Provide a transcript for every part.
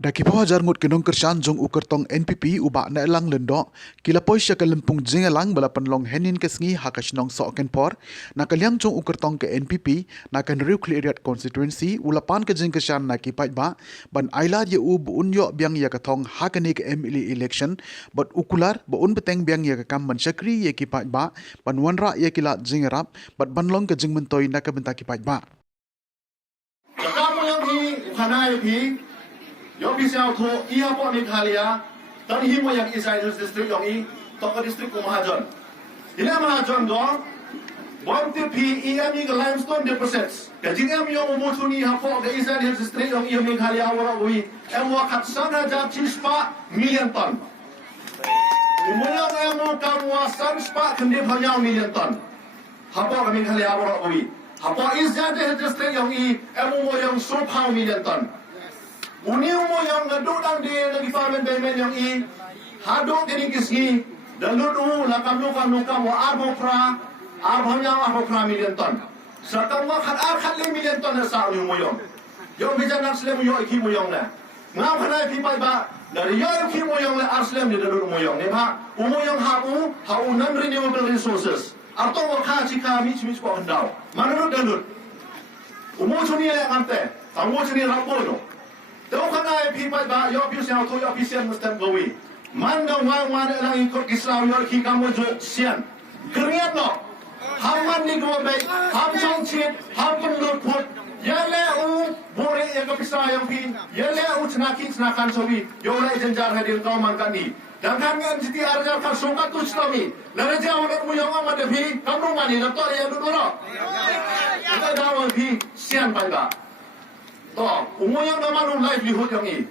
Daki po hajar ngut kenong kersan jong ukertong NPP ubak na elang lendok, kila poi sya kelempung jing elang balapan long henin kesngi hakash nong soken por, na kaliang jong ukertong ke NPP, na kan riu kliriat constituency, ulapan ke jing kersan na kipat ba, ban aila ye u buun yok biang ya katong hakani ke MLA election, bat ukular buun beteng biang ya kam ban syakri ye kipat ba, ban wanra ye kila jing erap, bat ban long ke jing mentoy na ke benta kipat ba. Kamu yang di kanai di yang bisa tu ia pun Meghalaya dan himo yang East District yang i Toka District Mahajan. Ini Mahajan doang. Bonti pi ia ni ke limestone deposits. Jadi yang umutuni hapo ke East District yang i Meghalaya awak ui. Awak sana jat cispa million ton. Umumnya yang kamu wasan spa kendip hanya million ton. Hapo ke Meghalaya awak ui. Hapo East District yang i yang supau million ton. Uni mo yang nadudang di lagi farmen payment yang i hadong kini kisgi dan ludu lakam luka mo arbo pra million ton. Serta mo khat 5 million ton sa uni mo yung bijan arsle mo yung iki mo yung na. Ngam kana pipai ba dari yung iki mo yung na arsle ni ludu mo yung ne ba umo yung hau non renewable resources. Arto mo kha chika mich ko andao. Manurut dan umo chuni le ante. Tamu chuni rapo no. Tahu kana pipai ba yo bius yang tu yo bisian mustan gawi. Manda wang lang ikut Islam yo ki kamu jo sian. Kriat no. Haman ni go bai, ham chong chit, ham pun lut put. Yale u bore ya ka pisa yang pi. Yale u cnakan sobi. Yo la jenjar hadir kau mangkan ni. Dan kan jiti arjar kan sokat tu islami. Lara jawa nak mu yang amade pi, kamu mani na to ya dudoro. Kita dawa pi sian pai ba. To, umum yang nama livelihood yang ini.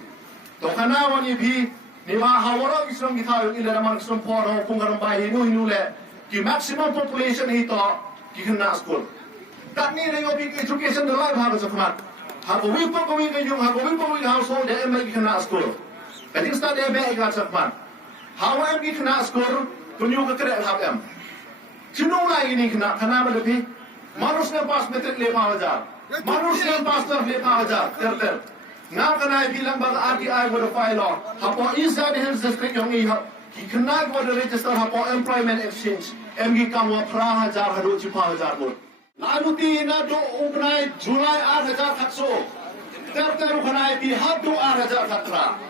To karena wani bi ni ma hawara Islam kita yang ini dalam Islam poro punggaran bayi inu le ki maximum population itu ki kena school. Tak ni dengan bi education the life harus sekolah. Hago wi po wi ke yung hago wi po wi household dia mai ki kena school. Kadang start dia baik kat sekolah. Hawa em ki kena school tunjuk ke kerja hab em. Cino lagi ni kena lebih manusia pas metrik 5,000. Manusia pastor lepa aja, ter. Ngam kena bilang bang RTI pada file. Hapo East District yang ini, kena pada register hapo employment exchange. MG kamu pra hajar hadu cipa hajar bud. Lalu ti na do ubnai Julai 8,000 katso. Ter kena bi hadu 8,000 katra.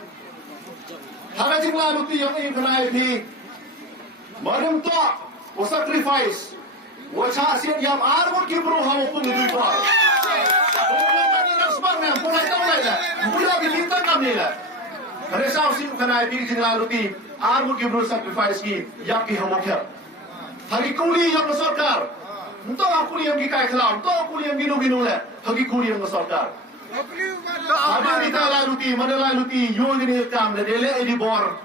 Harajing lalu ti yang ini kena bi. Marim to, o sacrifice. Wacha asin yang arbut kibru hamu pun itu pa. Mereka sih kena pilih lalu ti armut kibru sacrifice ki yaki hamokher. Hagi kuli yang besarkar. Entah aku yang gikai kelam, entah aku yang ginu le. Hagi kuli yang besarkar. Ada kita lalu ti, mana lalu ti yo ini kam le dele edi bor.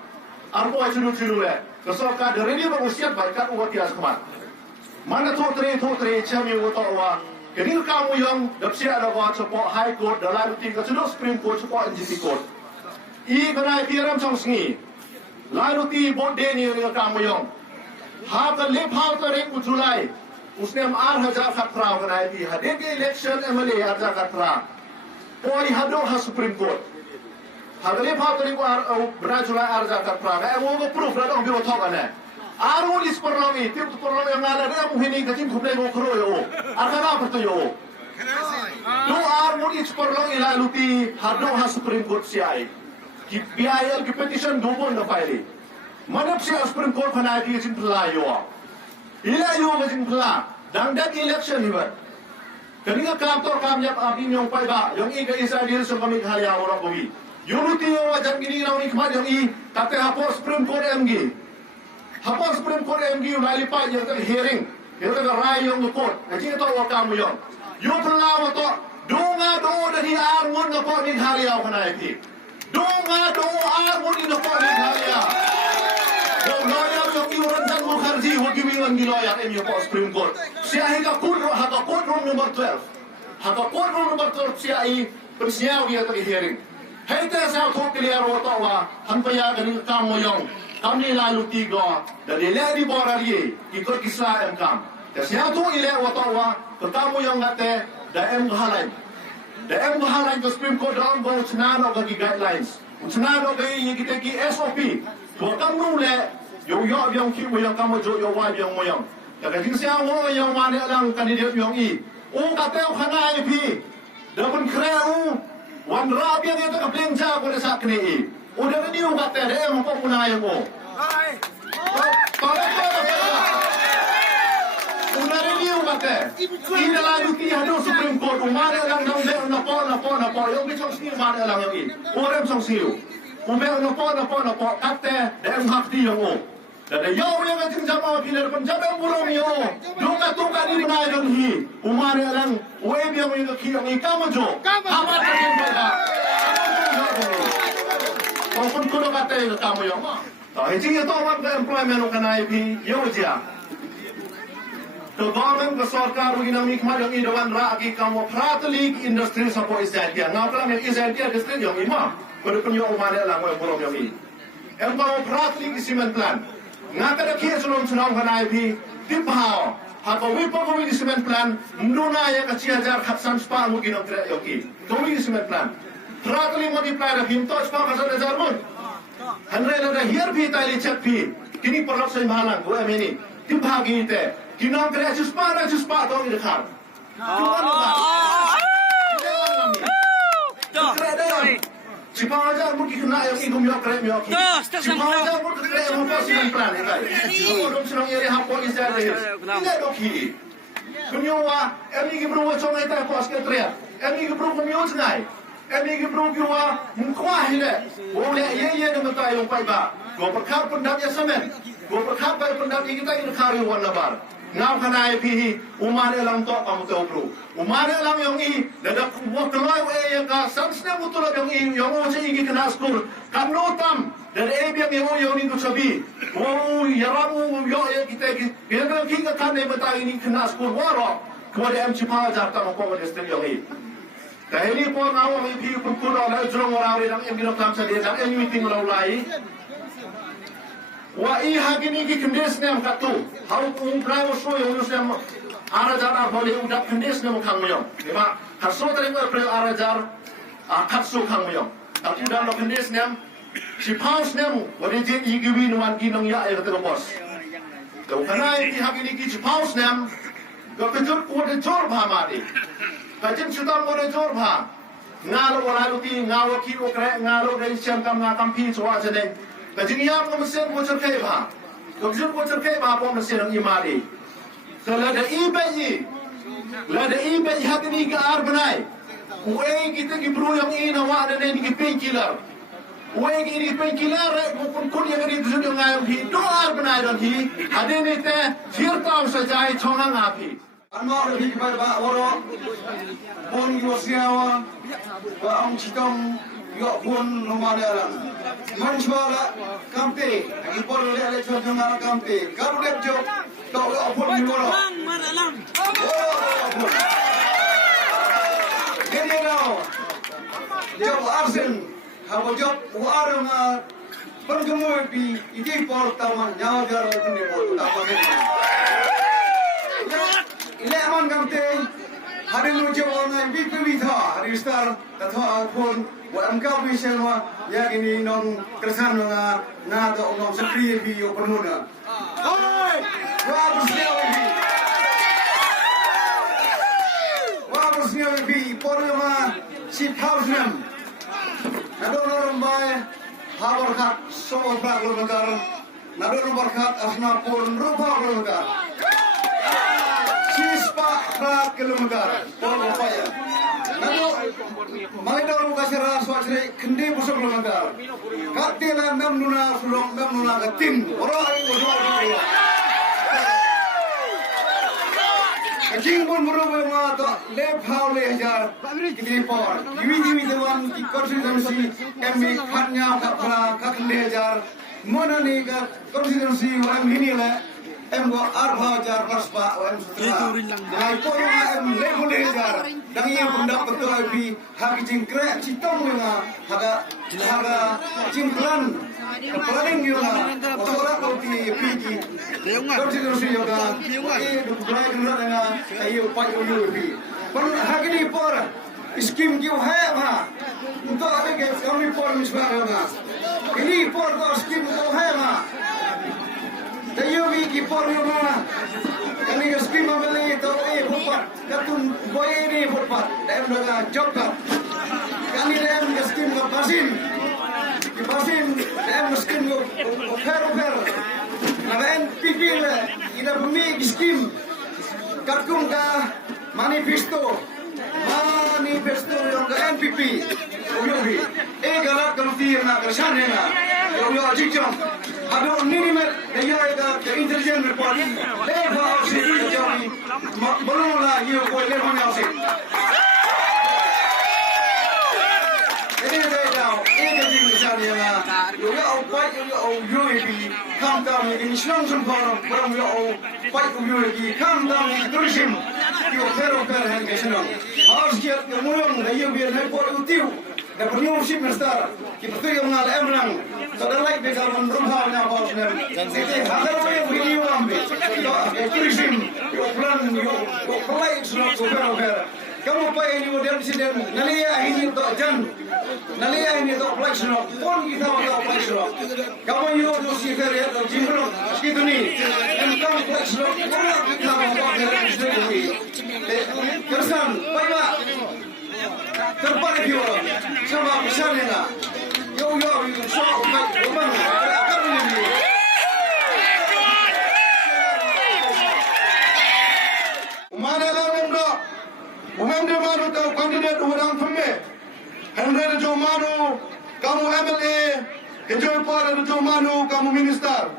Arpo acuru le. Besarkar dari ni berusia baikkan uat tias kemat. Mana thotre cami uat awak. Jadi kamu yang dapsia ada buat support High Court, dalam tingkat sudah Supreme Court support NGP Court. I kena piram song sengi. Lalu ti board day ni kamu yang. Hak lep hal tarik Julai. Usne 8,000 khatra kena ti. Hadir ke election MLA 8,000 khatra. Poi hado ha Supreme Court. Hak lep hal tarik Julai 8,000 khatra. Emo ko proof dah dong biro thok ane. Arun is perlongi, tiap tu perlongi yang ada dia muhini kacim kublai ngokro yo. Akana apa tu yo? Do arun is perlongi lalu ti hado ha Supreme Court siai. Ki BIL ki petition do pun dah file. Mana siai Supreme Court kana ti kacim pelai yo. Ila yo kacim pelai. Dan that election ni ber. Ketika kantor kami abim yang pai ba, yang i ke Israel so kami Meghalaya orang kowi. Yo ti yo wajan gini lawan ikmat yang i kata apa Supreme Court MG. Hapo Supreme Court MG rally pa yang tadi hearing, yang tadi rai yang court. Jadi itu wakam yang. Yo pernah waktu donga do dari armun na po ni Meghalaya kana iti. Donga do armun ni na po ni Meghalaya. Yo lawyer yung Ranjan Mukherjee wagi wingan gi lawyer MG po Supreme Court. Siya hika court room number 12. Haka court room number 12 siya ay persiyaw yang tadi hearing. Haita sa ko clear waktu wa hampaya ganing kamo yung. Kami lalu tiga dari lady borari ikut kisah kam. Jadi tu ile watawa ketamu yang ngate da em halan. Da em halan ke Supreme Court dalam go cnano bagi guidelines. Senang bagi kita ki SOP. Buat kamu le, yo yang ki yang kamu jo yo wai yang moyang. Kalau jing siang yang mana lang kandidat yang i. Kata khana IP. Dapat kereu wan rab yang itu kebleng ja ko sa kni i. Udah ni kata dia mau punai yang mo. Ina la duti hadu Supreme Court umare lang nang be na po yung bichong sini umare lang yung in orem song siu umare na po kate dem hakti yung o da yaw yang ating jama pilar pun jama burong yo duka diri na yung hi umare lang web yung yung ikamo jo amat kasin ba kung kuno kate kamo yung hindi ito ang employment ng kanay pi yo dia. The government bersorkar begini mikmat yang idawan rakyat kamu pratelik industri sapo Israel. Ngapa yang Israel industri yang imam berdepan yang umat yang langgai burung yang ini. Kamu pratelik cement plant. Ngapa ada kias ulun senang kanai pi tipau. Hako wipo kami cement plant. Mduna yang kecil ajar kapsan spa mungkin orang yang ini. Kami cement plant. Pratelik multiply dah hinto spa kapsan ajar pun. Henry ada here pi tali chat pi. Kini perlu saya malang. Gua ini tipau kita. Kinang kaya juspa tahu ini dekat. Cuma dekat. Siapa aja mungkin kena yang ingum yang kaya yang ini. Siapa aja mungkin kena yang mampu sinan plan ini. Orang senang iri hampa Israel ini. Ini doki. Kunyawa, ini kibru wacong itu pas ketria. Ini kibru kunyawa sengai. Ini kibru kiwa mungkuah ini. Boleh ia dengan tayong paiba. Gua perkara pendapnya semen. Gua perkara pada pendap kita ini karyawan lebar. Ngau kanai pihi umare lang to kamu to bro umare lang yung i dadak mo tuloy yang ka sansne mo tuloy yung i yung mo sa igi kana school kanutam dari ebiang yung ni ko sabi yaramu yo kita bilang kita kan ne bata ini kana school waro kemudian cipa jarta mo ko destin yung i kahili po ngau ang pihi purkulo na jurong orang lang yung ginokam sa dia dan yung meeting ulai Wah iya gini kendes nem katu, haru umplai usu yang usem arajar boleh udah kendes nem kang muyong. Lima kaso tadi gua play arajar katsu kang muyong. Tapi dalam kendes nem si paus nem boleh jadi igiwi nuan ginong ya air terus bos. Kau kena ini hak ini si paus nem kau kejut kuat jor madi. Kajen sudah kuat jor bah. Ngalo orang luti ngalo kilo kere ngalo dari siam kam ngakam pi soal sedeng. Kajing yang mesin bocor kaya bah, kajing bocor kaya bah pun mesin yang imari. Kalau ada ibaji, ada ibaji hak ini ke arbenai. Uang kita kibru yang ini nawak dan ini painkiller. Uang ini painkiller, maupun kun yang ini tujuh yang ayam hi, dua arbenai dan hi. Ada ini teh firtaw saja congang api. Anwar lebih kepada orang pun Yosiawa, Bang Citong. Yo pun nomor dalam. Manchwala kampe, impor le chojunga kampe. Karu dep jo, to yo pun nimoro. Jadi now, job arsen, habo job warung perjumui pi idi por taman nyawa jar ni por taman. Ile aman kampe, hari nu jo orang bipi tha, hari star tatha pun Engkau bisa ya ini non keresan na do non sekri bi yo penuna. Oi, wah bersnya bi porma si pausnem. Nado orang bae habor khat so brak lugar. Nado nomor khat asna pun rupa lugar. Sispa brak kilometer por upaya. Nado Maledor kasara swasre kendi busuk lumagar. Katila memnuna sulong memnuna ketin. Orang ini Kacing pun berubah mata lep hau lejar. Kini por. Kimi dewan konstitusi kami hanya kapla kak lejar. Mana ni kat konstitusi orang ini le. Go arha jar raspa wan sutra. Ai ko lep lejar. Dan ia pendak betul abi hak jingkre citong nga haga jingklan kepalaing nga orang kau ti pigi kau ti terus yoga ini dua kena nga ayo pai ulu abi pun hak ini por skim kiu hai ma untuk ada ke kami por misbah ma ini por to skim kiu hai ma tayo ki por ma kami ke skim ma beli to bupat katun boy ini bupat dem doga jokat kami dem ke skim ka pasin ki pasin dem skim ko fer naben pipil ina bumi skim katkum ka manifesto yang ke NPP uyohi galat kamtir na kersan na yo ajikam ado minimal daya ke intelligence report le ba si jami belum lah yo ko le ba na si ini daya ke jing kersan na yo au pai yo au yohi kam tam ni snong sum param yo au pai yohi kam tam ni tourism yo pero hen ke snong harus dia kemudian dia biar report utiu dapat nyurusi mestar kita tuh yang mengalah emrang saudara like besar menrumah nya bos nem jadi hadar we video ambil tourism yo plan yo play surat super kamu pa ini model presiden nalia ini to jan nalia ini to play surat pon kita to play surat kamu yo do si fer to jimbro gitu ni kamu play surat pon kita to presiden ini kersan baiklah terpadu dia sama misalnya yo so baik rumah akan ini mana lamda umamde maru tahu kandidat orang pemme Henry Jomanu kamu MLA kejoy para Jomanu kamu minister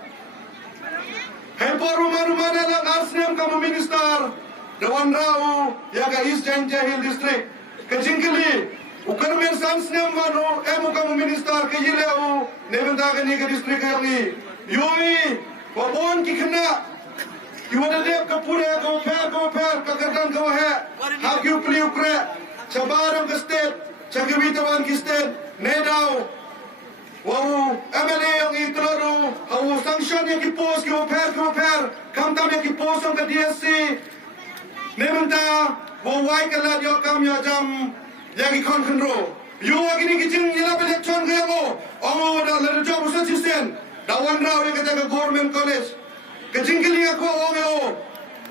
Hempor rumah mana lang arsnem kamu minister Dewan Rau yaga East Jahil district kejingkeli ukarmen sansnem manu kamu minister ke yileu nebenda ke district yang yoi wabon ki kena kiwada dep kapure ko per kagatan ko he hakyu pli ukre chabaram ke state chagwitawan ki state nedau wau MLA yang itlaru au sanction yang ki post ki per kamtam yang ki post ke DSC nebenda wai kalat yo kam yo jam yagi kon khandro yo agini kicing yela election ke mo ongo da le job assistant dawan raw ye kata government college kicing kili ko ongo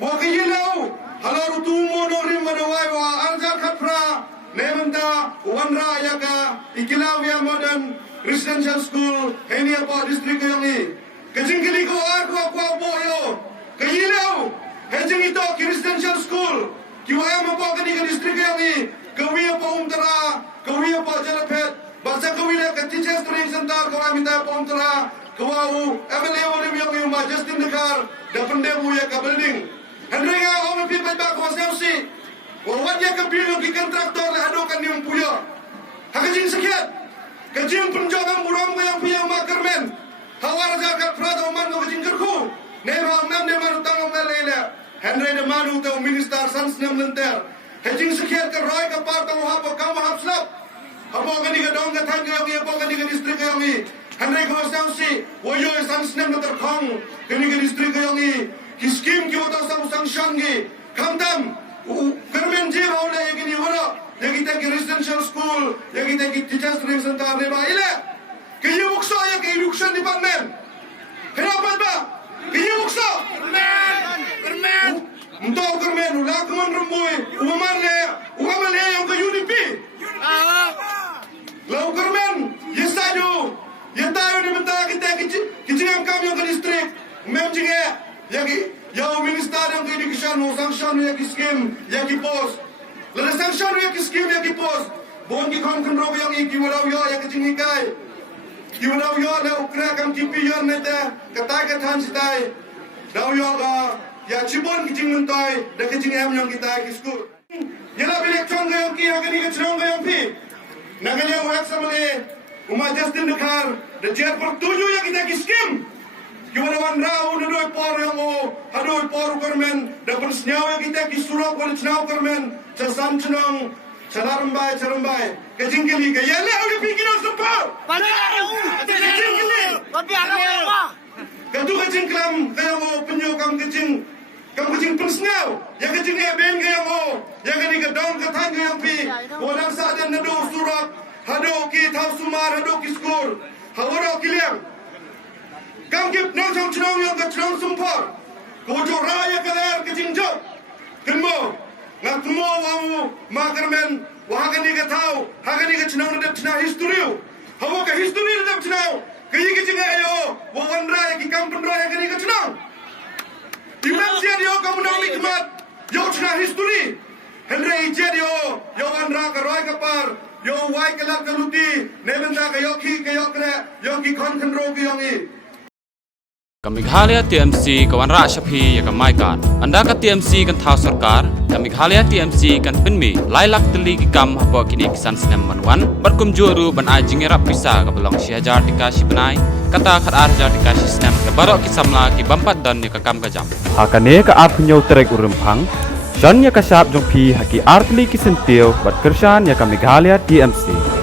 wo ke yelo halaru tu mo no rim mo wai wa anjar khapra nemenda wanra yaga ikilawia modern residential school henia po district yang ni kicing kili ko ko bo yo ke yelo hejing ito residential school kiwaya apa kani ke distrik yang ni kawiya pa umtara kawiya pa jalapet bangsa kawiya ke teachers training center kawa minta pa umtara kawau MLA wali yang Justin Dekar da pendebu ya ka building hendringa om pi pa ko selsi wawat ya ka bilang ki kontraktor la ado kan nium puyo hakajing sekiat kajing penjagaan buram ko yang piang makermen hawar zakat prado man ko kajing kerku nero nam de maru tangom galela Henry de Manu tau minister sansnem lenter hejing sekiat ke roy ke par tau hapo kamu hapslap hapo kani ke dong ke tang ke yang hapo kani ke distrik ke yang ni Henry ko sausi woyo sansnem lenter khong kani ke distrik ke yang ni ki scheme ki wata sam sanction ki kamtam kermen je baule ye kini wala ye kita ki residential school ye kita ki teachers training center ne ba ile ke ye mukso ye ke education department kenapa ba ke ye mukso Entah kermen, ulah keman rembui, uaman le yang ke UDP. Lau kermen, yesaju, yetayu ni mentah kita kicing kami yang ke distrik, mem jinge, yang minister yang ke education, sanction yang ke scheme, yang ke pos, lalu sanction yang ke scheme yang ke pos, bon ki kon rob yang iki walau yo yang ke jingikai, ki walau yo le ukra kam kipi yo neta, katai katan sitai, lau yo ya cibon kicing mentai dan kicing yang kita kiskur. Yela bilik chong yang ki agani ke chong yang pi. Naganya wak samale umat Justin Dekar dan jet pertuju yang kita kiskim. Kiwala wan rau na doi por yang hadoi por kermen dan persnyaw yang kita kisurok wal chnau kermen chasam chnong charambai kicing kili ke yela udah bikin sepau. Kicing kili. Kadu kicing kelam kaya mau penyokam kicing Kamu jing pensnau, ya ke jing ben ke yang o, ya ke ni ke dong ke tang ke yang pi, orang sa dan nado surak, hado ki tau sumar, hado ki skor, hawaro ki liang. Kam kip nong chong chnong yang ke chnong sumpar, kojo raya ke ler ke jing jok, kenmo, ngak tumo wamu makarmen, wahagan ni ke tau, hagan ni ke chnong redap chnah historiu, hawo ke histori redap chnau, ke yi ke jing ayo, wawan raya ki kampun raya ke ni ke chnong. Dimensia dia kamu nak nikmat, yo cina history. Henry dia yo andra karoy kapar, yo wai kelak kaluti, nebenta kayo ki kayo kre, yo ki kon kendro ki yongi. Kamighalia TMC kawan Rashapi ya kamai kan. Anda ka TMC kan thau sarkar, Kamighalia TMC kan penmi lailak teli ki kam hapo kini kisan sinem manwan, berkum juru ban ajing era pisa ka belong syajar dikasih benai, kata khat arjar dikasih sinem ke barok ki samla ki bampat dan ni ka kam ka jam. Hakane ka apnyo trek urempang, John ya kasap jong pi haki artli ki sentio bat kersan ya Kamighalia TMC.